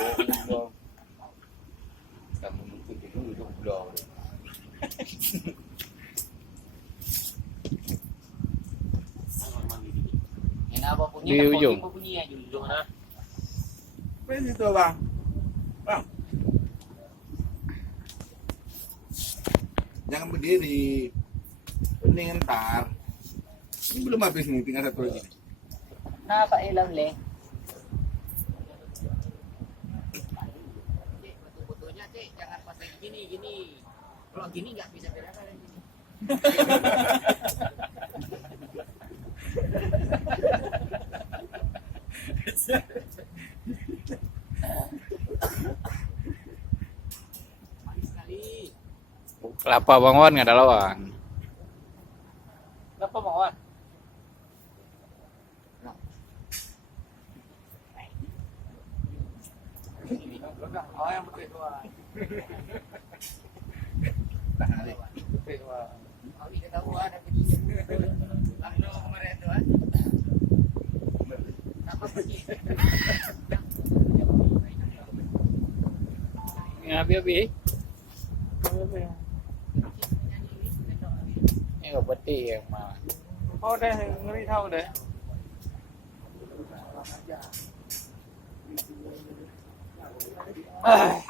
ulo. Kamu nuntut itu ulo. Kenapa punya? Di ujung. Punya di ujung mana? Pwede ito bang. Bang. Jangan berdiri. Ini ntar. Ini belum habis nih, tinggal satu lagi. Napailaw le. Foto-fotonya cek, jangan pas gini. Kalau gini nggak bisa bedakan gini. Manis sekali. Kelapa Bang Wan nggak ada lawan. Kenapa Bang Wan? Oh yang betul itu. Tahan aja. Oh ini ketahuan ada begini. Lalu kemarin itu ah. Apa begini? Abi. Ini nggak peti yang mah. Oh deh, ngeri tahu deh. Ah.